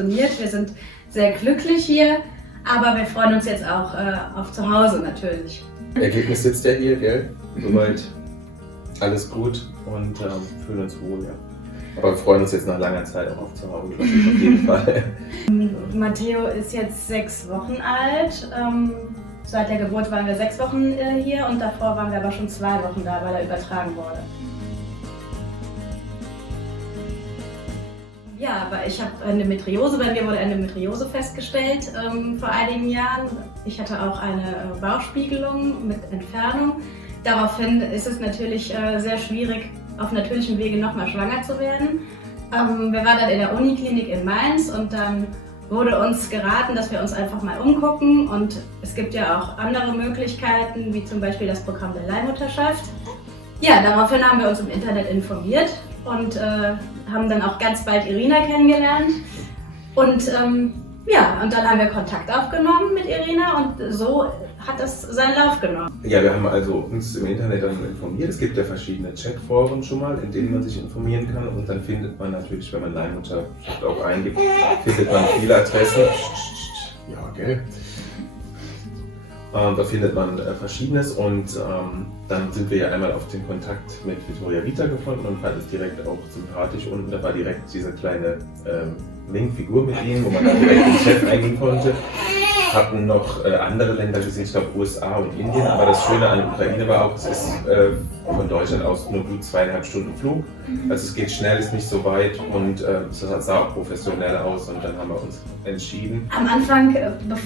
funktioniert. Wir sind sehr glücklich hier, aber wir freuen uns jetzt auch auf zu Hause natürlich. Ergebnis sitzt ja hier, gell? Soweit alles gut und fühlen uns wohl, ja. Aber wir freuen uns jetzt nach langer Zeit auch auf zu Hause, das ist auf jeden Fall. Matteo ist jetzt 6 Wochen alt. Seit der Geburt waren wir 6 Wochen hier und davor waren wir aber schon 2 Wochen da, weil er übertragen wurde. Ja, aber ich habe Endometriose, bei mir wurde Endometriose festgestellt vor einigen Jahren. Ich hatte auch eine Bauchspiegelung mit Entfernung. Daraufhin ist es natürlich sehr schwierig, auf natürlichem Wege nochmal schwanger zu werden. Wir waren dann in der Uniklinik in Mainz und dann wurde uns geraten, dass wir uns einfach mal umgucken. Und es gibt ja auch andere Möglichkeiten, wie zum Beispiel das Programm der Leihmutterschaft. Ja, daraufhin haben wir uns im Internet informiert und haben dann auch ganz bald Irina kennengelernt. Und ja, und dann haben wir Kontakt aufgenommen mit Irina und so hat das seinen Lauf genommen. Ja, wir haben also uns im Internet dann informiert. Es gibt ja verschiedene Chatforen schon mal, in denen man sich informieren kann. Und dann findet man natürlich, wenn man Leihmutterschaft auch eingibt, findet man viele Adressen. Ja, gell? Da findet man Verschiedenes und dann sind wir ja einmal auf den Kontakt mit Vittoria Vita gefunden und fand es direkt auch sympathisch. Unten da war direkt diese kleine Linkfigur mit ihnen, wo man dann direkt in den Chat eingehen konnte. Hatten noch andere Länder gesehen, ich glaube USA und Indien, aber das Schöne an der Ukraine war auch, es ist von Deutschland aus nur gut 2,5 Stunden Flug. Also es geht schnell, ist nicht so weit und es sah auch professionell aus und dann haben wir uns entschieden. Am Anfang,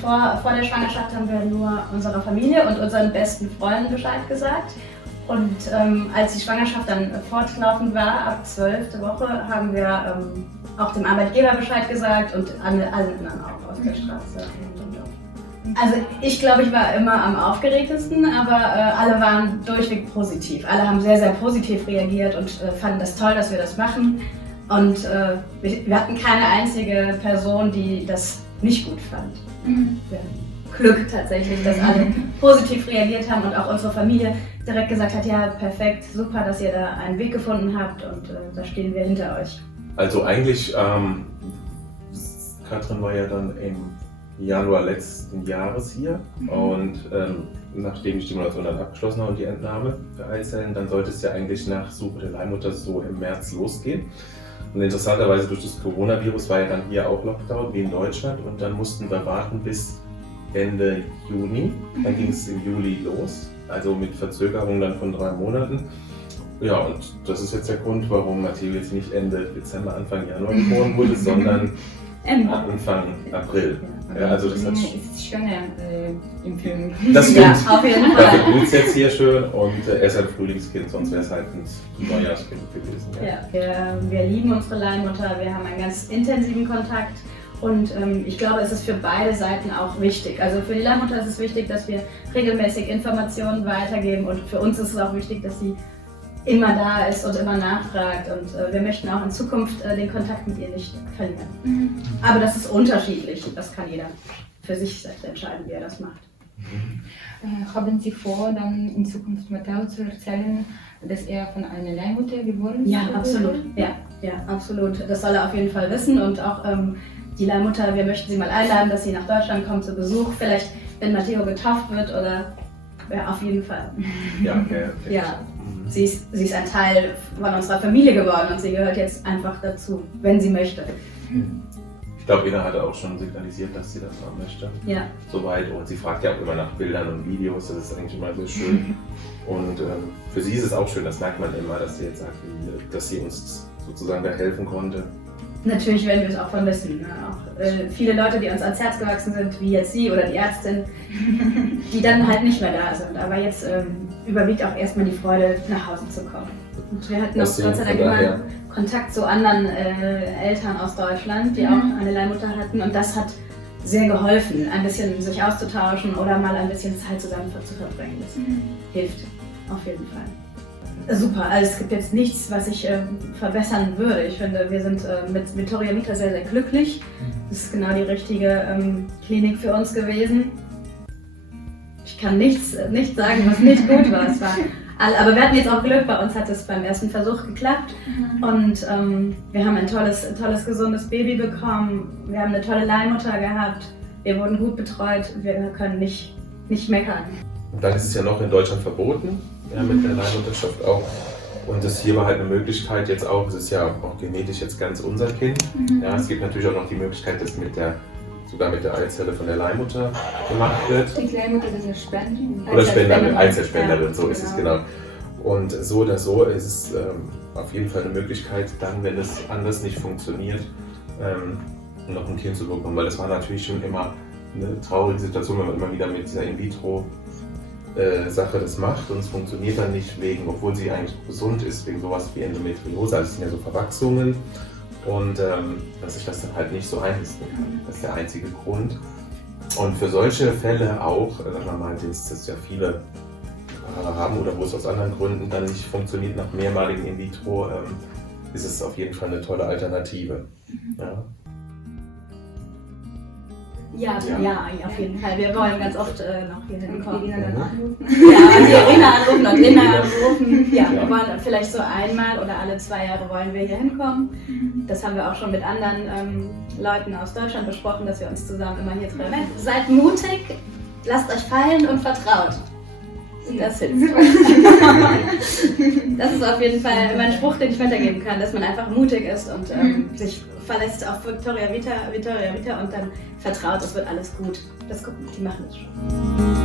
vor der Schwangerschaft, haben wir nur unserer Familie und unseren besten Freunden Bescheid gesagt. Und als die Schwangerschaft dann fortlaufend war, ab 12. Woche, haben wir auch dem Arbeitgeber Bescheid gesagt und allen anderen auch aus der Straße. Also ich glaube, ich war immer am aufgeregtesten, aber alle waren durchweg positiv. Alle haben sehr, sehr positiv reagiert und fanden das toll, dass wir das machen. Und wir hatten keine einzige Person, die das nicht gut fand. Wir hatten Glück tatsächlich, dass alle positiv reagiert haben und auch unsere Familie direkt gesagt hat, ja perfekt, super, dass ihr da einen Weg gefunden habt und da stehen wir hinter euch. Also eigentlich, Katrin war ja dann im Januar letzten Jahres hier und nachdem die Stimulation dann abgeschlossen habe und die Entnahme der Eizellen, dann sollte es ja eigentlich nach Suche der Leihmutter so im März losgehen. Und interessanterweise durch das Coronavirus war ja dann hier auch Lockdown wie in Deutschland und dann mussten wir warten bis Ende Juni. Dann ging es im Juli los, also mit Verzögerung dann von 3 Monaten. Ja, und das ist jetzt der Grund, warum Matteo jetzt nicht Ende Dezember, Anfang Januar geboren wurde, sondern Anfang April. Ja, also das hat ist schöner im Film. Das stimmt. Ja, auf jeden Fall. Dafür blüht es jetzt hier schön und er ist ein Frühlingskind, sonst wäre es halt ein Neujahrskind gewesen. Ja, wir lieben unsere Leihmutter, wir haben einen ganz intensiven Kontakt und ich glaube, es ist für beide Seiten auch wichtig. Also für die Leihmutter ist es wichtig, dass wir regelmäßig Informationen weitergeben und für uns ist es auch wichtig, dass sie immer da ist und immer nachfragt und wir möchten auch in Zukunft den Kontakt mit ihr nicht verlieren. Aber das ist unterschiedlich, das kann jeder für sich selbst entscheiden, wie er das macht. Haben Sie vor, dann in Zukunft Matteo zu erzählen, dass er von einer Leihmutter geboren ist? Ja, absolut. Ja, absolut. Das soll er auf jeden Fall wissen und auch die Leihmutter, wir möchten sie mal einladen, dass sie nach Deutschland kommt zu Besuch, vielleicht wenn Matteo getauft wird oder ja, auf jeden Fall. Ja, okay. Ja. Sie ist ein Teil von unserer Familie geworden und sie gehört jetzt einfach dazu, wenn sie möchte. Ich glaube, Ina hatte auch schon signalisiert, dass sie das machen möchte. Ja. Soweit. Und sie fragt ja auch immer nach Bildern und Videos, das ist eigentlich immer sehr schön. Und für sie ist es auch schön, das merkt man immer, dass sie jetzt sagt, dass sie uns sozusagen da helfen konnte. Natürlich werden wir es auch vermissen. Ne? Auch, viele Leute, die uns ans Herz gewachsen sind, wie jetzt Sie oder die Ärztin, die dann halt nicht mehr da sind. Aber jetzt überwiegt auch erstmal die Freude, nach Hause zu kommen. Und wir hatten auch Gott sei Dank immer Kontakt zu anderen Eltern aus Deutschland, die auch eine Leihmutter hatten. Und das hat sehr geholfen, ein bisschen sich auszutauschen oder mal ein bisschen Zeit zusammen zu verbringen. Das hilft auf jeden Fall. Super, also es gibt jetzt nichts, was ich verbessern würde. Ich finde, wir sind mit Vittoria Vita sehr, sehr glücklich. Das ist genau die richtige Klinik für uns gewesen. Ich kann nichts sagen, was nicht gut war. Es war Aber wir hatten jetzt auch Glück, bei uns hat es beim ersten Versuch geklappt und wir haben ein tolles, gesundes Baby bekommen, wir haben eine tolle Leihmutter gehabt, wir wurden gut betreut, wir können nicht meckern. Und dann ist es ja noch in Deutschland verboten, ja, mit der Leihmutterschaft auch. Und das hier war halt eine Möglichkeit jetzt auch, es ist ja auch genetisch jetzt ganz unser Kind. Ja, es gibt natürlich auch noch die Möglichkeit, dass sogar mit der Eizelle von der Leihmutter gemacht wird. Die Leihmutter, das ist Spenden. Oder Spenderin, Einzelspenderin, so ist es genau. Und so oder so ist es auf jeden Fall eine Möglichkeit, dann, wenn es anders nicht funktioniert, noch ein Kind zu bekommen. Weil das war natürlich schon immer eine traurige Situation, wenn man immer wieder mit dieser In-vitro-Sache das macht und es funktioniert dann nicht, obwohl sie eigentlich gesund ist, wegen sowas wie Endometriose, also es sind ja so Verwachsungen. Und dass sich das dann halt nicht so einnisten kann. Das ist der einzige Grund. Und für solche Fälle auch, sagen wir mal, dass das ja viele haben oder wo es aus anderen Gründen dann nicht funktioniert nach mehrmaligen In-vitro, ist es auf jeden Fall eine tolle Alternative. Ja. Ja, auf jeden Fall. Wir wollen ganz oft noch hier hinkommen. Irina dann anrufen. Ja, die Irina anrufen und Irina anrufen. Ja, wir wollen vielleicht so einmal oder alle 2 Jahre wollen wir hier hinkommen. Das haben wir auch schon mit anderen Leuten aus Deutschland besprochen, dass wir uns zusammen immer hier treffen. Seid mutig, lasst euch fallen und vertraut. Das hilft. Das ist auf jeden Fall mein Spruch, den ich weitergeben kann, dass man einfach mutig ist und sich verlässt auf Vittoria Vita und dann vertraut, es wird alles gut. Die machen es schon.